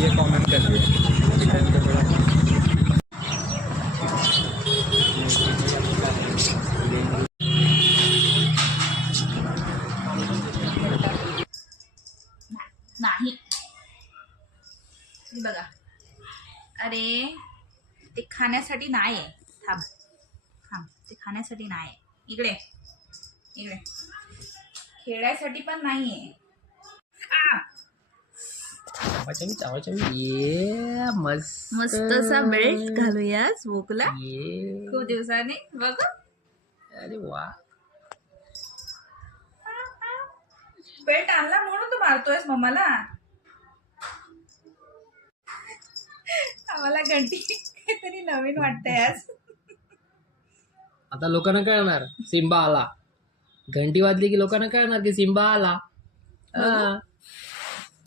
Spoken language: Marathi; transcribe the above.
ये कमेंट कर दिया। नाही हे बघा, अरे ते खाण्यासाठी नाही आहे. थांब थांब, ते खाण्यासाठी नाही आहे. इकडे इकडे खेळायसाठी पण नाही आहे. ये मस्त मस्तसा बेल्ट घालूया स्मोकला ये खूप दिवसांनी. बघ अरे वा बेल्ट आणला म्हणून तू मारतोयस मम्माला. आम्हाला घंटी काहीतरी नवीन वाटतंय आज. आता लोकांना कळणार सिम्बा आला. घंटी वाजली की लोकांना कळणार की सिम्बा आला. हा.